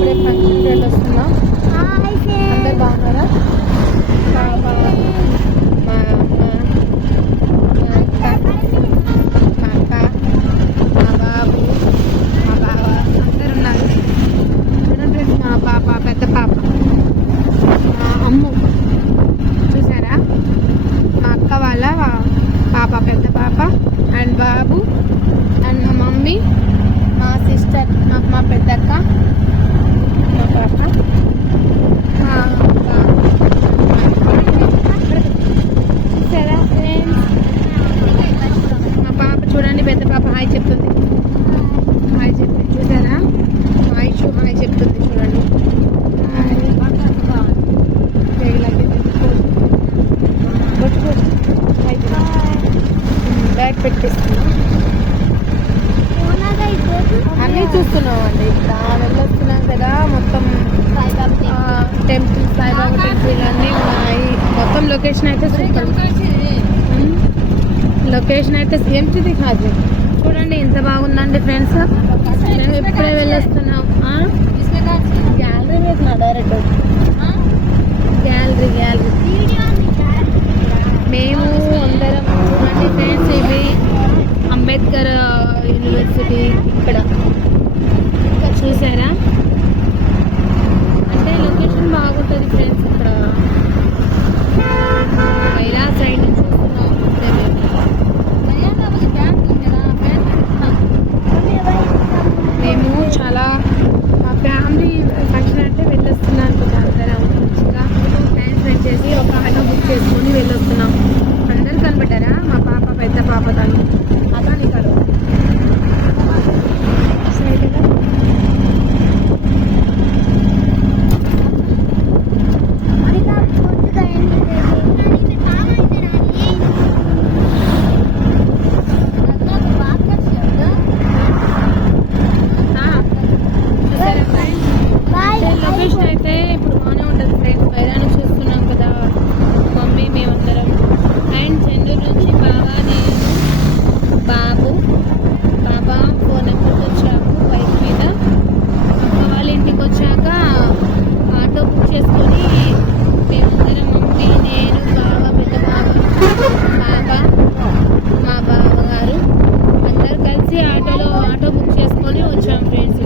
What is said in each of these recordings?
ఇప్పుడే ఫంక్షన్కి వెళ్ళి వస్తున్నాం. అందరు బాగున్నారా? బాబా, మా అమ్మ, మా అక్క, మా అక్క, మా బాబు, మా బావ అందరు ఉన్నారు. చూడండి మా పాప, పెద్ద పాప, మా అమ్ము చూసారా, మా అక్క వాళ్ళ పాప, పెద్ద పాప అండ్ బాబు అండ్ మా మమ్మీ, మా సిస్టర్, మా పెద్దక్క, మా పాప, చూసారా ఫ్రెండ్స్? మా పాప చూడండి, పెద్ద పాప హాయ్ చెప్తుంది. హాయ్ చెప్తుంది చూసారా? హాయ్ హాయ్ చెప్తుంది చూడండి. బ్యాగ్ పెట్టేస్తుంది. అన్నీ చూస్తున్నాం అండి. ఇక్కడ వెళ్ళొస్తున్నాం కదా, మొత్తం టెంపుల్, సాయిబాబా టెంపుల్ అన్నీ ఉన్నాయి. మొత్తం లొకేషన్ అయితే సూపర్. లొకేషన్ అయితే ఎంటిది కాదు. చూడండి ఎంత బాగుందండి ఫ్రెండ్స్. మేము ఇప్పుడే వెళ్ళొస్తున్నాం. గ్యాలరీ వేసిన డైరెక్ట్ గ్యాలరీ మేము అందరం చూడండి ఫ్రెండ్స్. ఇవి అంబేద్కర్ యూనివర్సిటీ ఇక్కడ చూసారా? అంటే లొకేషన్ బాగుంటుంది ఫ్రెండ్స్. ఇక్కడ వైరా సైడ్ నుంచి వస్తున్నాం. మేము చాలా మా ఫ్యామిలీ ఫంక్షన్ అంటే వెళ్ళొస్తున్నాం కదా, అందరం మంచిగా టైం స్పెండ్ చేసి ఒక ఆటో బుక్ చేసుకొని వెళ్ళొస్తున్నాం. అందరూ కనబడ్డారా? మా పాప, పెద్ద పాప, తను అతని కలు లొకేషన్ అయితే ఇప్పుడు బాగానే ఉంటుంది ఫ్రెండ్స్. వైరాన్ని చూస్తున్నాం కదా, మమ్మీ మేమందరం అండ్ చెన్నూరు నుంచి బాబాని, బాబు, బాబా ఫోన్ నెంబర్కి వచ్చాము. బైక్ మీద అక్క వాళ్ళ ఇంటికి వచ్చాక ఆటో బుక్ చేసుకొని మేమందరం, మమ్మీ, నేను, బాబా, పెద్ద బాబా, మా బావగారు అందరు కలిసి ఆటో బుక్ చేసుకొని వచ్చాము ఫ్రెండ్స్.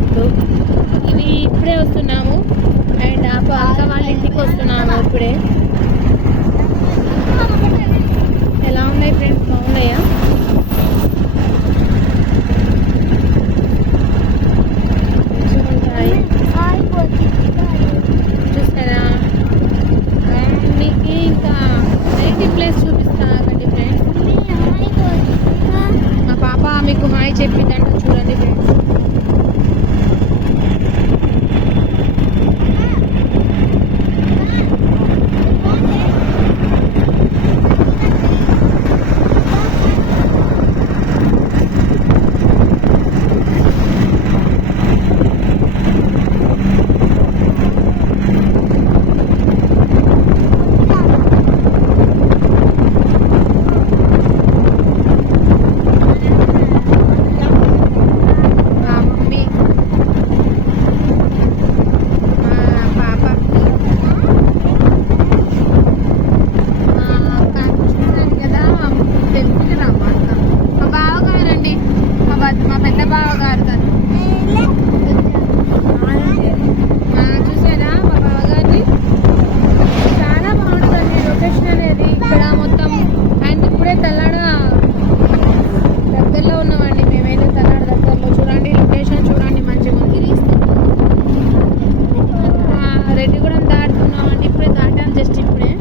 ఇప్పుడే వస్తున్నాము అండ్ అక్క వాళ్ళ ఇంటికి వస్తున్నాము ఇప్పుడే. ఎలా ఉన్నాయి ఫ్రెండ్స్? బాగున్నాయా? చూసారా? మీకు ఇంకా నైట్ ప్లేస్ చూపిస్తానండి ఫ్రెండ్స్. మా పాప మీకు హాయ్ చెప్పిందంట చూడండి ఫ్రెండ్స్. మా పెద్ద బావ గారు చూసారా? మా బావగారిని చాలా బాగుంటుందండి లొకేషన్ అనేది ఇక్కడ మొత్తం. అండ్ ఇప్పుడే తల్లాడ దగ్గరలో ఉన్నామండి. మేమైతే తల్లాడ దగ్గరలో చూడండి, లొకేషన్ చూడండి మంచిగా ఉంది. రెడ్డిగూడెం దాటుతున్నామండి. ఇప్పుడే దాటాము, జస్ట్ ఇప్పుడే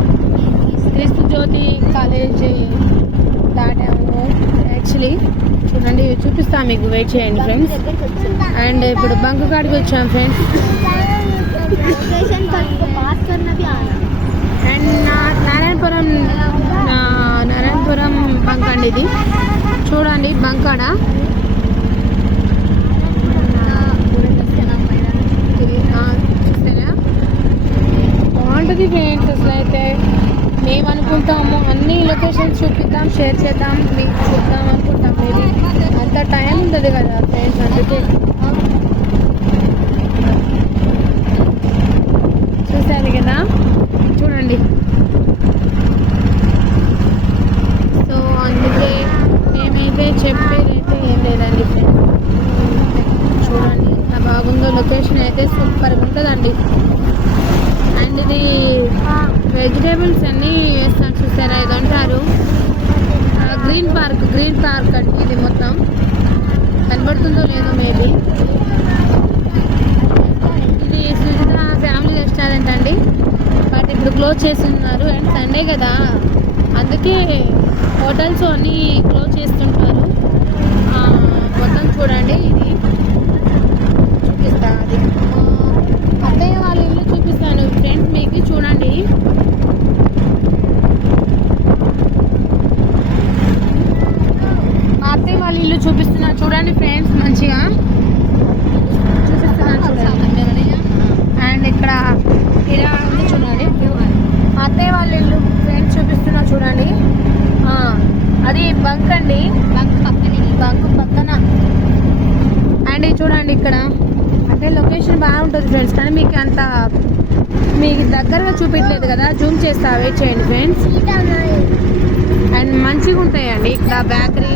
క్రీస్తు జ్యోతి కాలేజ్ దాటాము యాక్చువల్లీ. చూడండి చూపిస్తాను మీకు, వెయిట్ చేయండి ఫ్రెండ్స్. అండ్ ఇప్పుడు బంక్ కాడికి వచ్చాం ఫ్రెండ్స్. అండ్ నారాయణపురం బంక్ అండి ఇది. చూడండి బంకాడ చూసారా? బాగుంటుంది ఫ్రెండ్స్. అసలు అయితే మేము అనుకుంటాము అన్ని లొకేషన్స్ చూపిద్దాం, షేర్ చేద్దాం, మీకు చూద్దాం అనుకుంటాం. మేబీ అంత టైం ఉంటుంది కదా ఫ్రెండ్స్, అందుకే లొకేషన్ అయితే సూపర్గా ఉంటుందండి. అండ్ ఇది వెజిటేబుల్స్ అన్నీ వేస్తాను చూసారా, ఇది అంటారు గ్రీన్ పార్క్ అండి. ఇది మొత్తం కనబడుతుందో లేదో మేబీ. ఇది సుజిత ఫ్యామిలీ రెస్టారెంట్ అండి, బట్ ఇప్పుడు క్లోజ్ చేస్తున్నారు. అండ్ సండే కదా, అందుకే హోటల్స్ అన్నీ క్లోజ్ చేస్తుంటారు. మొత్తం చూడండి, ఇది చూపిస్తా, అది అత్తయ్య వాళ్ళ ఇల్లు చూపిస్తాను ఫ్రెండ్స్ మీకు. చూడండి మా అత్తయ్య వాళ్ళ ఇల్లు చూపిస్తున్నాను చూడండి ఫ్రెండ్స్, మంచిగా చూపిస్తున్నాను చూడండి. అండ్ ఇక్కడ ఇలా ఉంది చూడండి, మా అత్తయ్య వాళ్ళ ఇల్లు ఫ్రెండ్స్ చూపిస్తున్నా చూడండి. అది బంక్ అండి, బంక్ పక్కన. అండ్ చూడండి ఇక్కడ అంటే లొకేషన్ బాగుంటుంది ఫ్రెండ్స్, కానీ మీకు దగ్గరగా చూపించలేదు కదా, జూమ్ చేస్తా, వెయిట్ చేయండి ఫ్రెండ్స్. అండ్ మంచిగా ఉంటాయండి ఇక్కడ బేకరీ.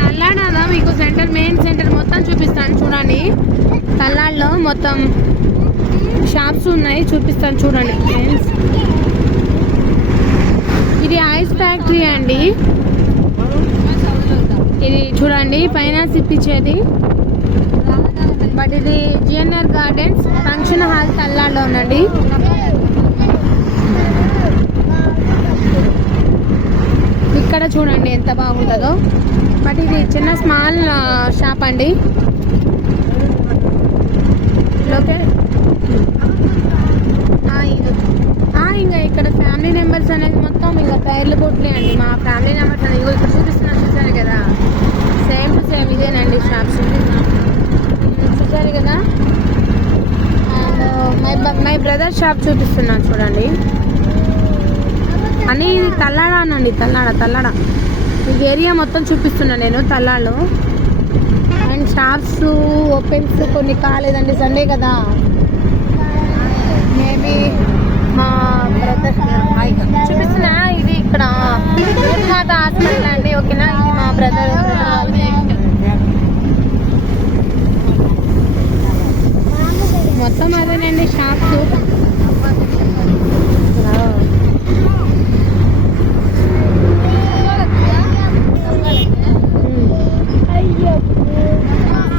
తల్లాడదా మీకు మెయిన్ సెంటర్ మొత్తం చూపిస్తాను చూడండి. తల్లాడలో మొత్తం షాప్స్ ఉన్నాయి, చూపిస్తాను చూడండి ఫ్రెండ్స్. ఇది ఐస్ ఫ్యాక్టరీ అండి, ఇది చూడండి పైన ఇప్పించేది. బట్ ఇది జిఎన్ఆర్ గార్డెన్స్ ఫంక్షన్ హాల్ తల్లాడలో ఉందండి. ఇక్కడ చూడండి ఎంత బాగుంటుందో. బట్ ఇది చిన్న స్మాల్ షాప్ అండి. ఇంకా ఇక్కడ ఫ్యామిలీ మెంబర్స్ అనేది మొత్తం ఇంకా టైర్లు కొట్లే అండి. మా ఫ్యామిలీ మెంబర్స్ అనేది ఇక్కడ చూపిస్తున్నారు చూసారు కదా, సేమ్ టు సేమ్ ఇదేనండి షాప్స్ చూసారు కదా. అండ్ మై బ్రదర్ షాప్ చూపిస్తున్నాను చూడండి. అని ఇది తల్లాడానండి, తల్లాడ ఈ ఏరియా మొత్తం చూపిస్తున్నాను నేను తల్లాడలో. అండ్ షాప్స్ ఓపెన్స్ కొన్ని కాలేదండి, సండే కదా. మేబీ మా బ్రదర్ చూపిస్తున్నా, ఇది ఇక్కడ మాత హాస్పిటల్ అండి, ఓకేనా. ఇది మా బ్రదర్ మొత్తం అదేనండి షాప్స్.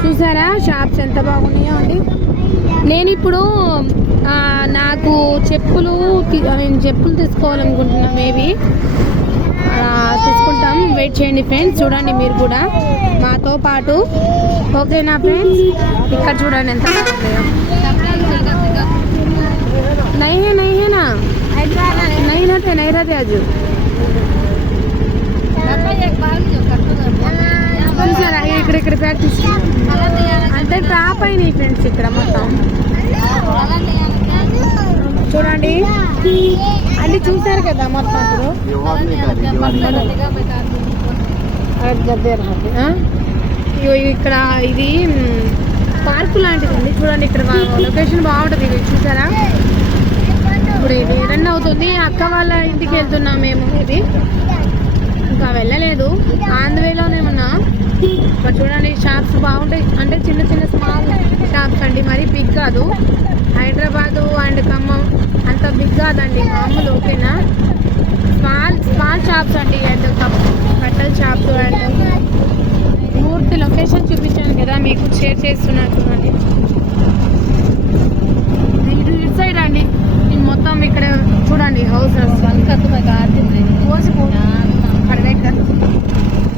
చూసారా షాప్స్ ఎంత బాగున్నాయో అండి. నేను ఇప్పుడు నాకు చెప్పులు తీసుకోవాలనుకుంటున్నా, మేబీ తీసుకుంటాం. వెయిట్ చేయండి ఫ్రెండ్స్, చూడండి మీరు కూడా మాతో పాటు, ఓకేనా ఫ్రెండ్స్. ఇక్కడ చూడండి ఎంత బాగుంటాయో. नहीं रहते अजू చూసారా ఇక్కడ ప్రాక్టీస్ అంటే టాప్ అయినాయి ఫ్రెండ్స్. ఇక్కడ మొత్తం చూడండి అన్ని చూసారు కదా మొత్తం. ఇప్పుడు ఇక్కడ ఇది పార్కు లాంటిది చూడండి. ఇక్కడ లొకేషన్ బాగుంటుంది, ఇది చూసారా. ఇప్పుడు ఇది రన్ అవుతుంది, అక్క వాళ్ళ ఇంటికి వెళ్తున్నాం మేము. ఇది ఇంకా వెళ్ళలేదు, ఆంధ్రవేలోనే ఉన్నా. ఇక్కడ చూడండి షాప్స్ బాగుంటాయి, అంటే చిన్న చిన్న స్మాల్ షాప్స్ అండి, మరి బిగ్ కాదు. హైదరాబాదు అండ్ ఖమ్మం అంత బిగ్ కాదండి, మామూలు, ఓకేనా. స్మాల్ షాప్స్ అండి. అండ్ బట్టల షాప్స్ అండ్ పూర్తి లొకేషన్ చూపించాను కదా మీకు, షేర్ చేస్తున్నాను చూడండి. ఇటు సైడ్ అండి మొత్తం ఇక్కడ చూడండి హౌసెస్,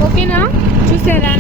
ఓకేనా. చూసారా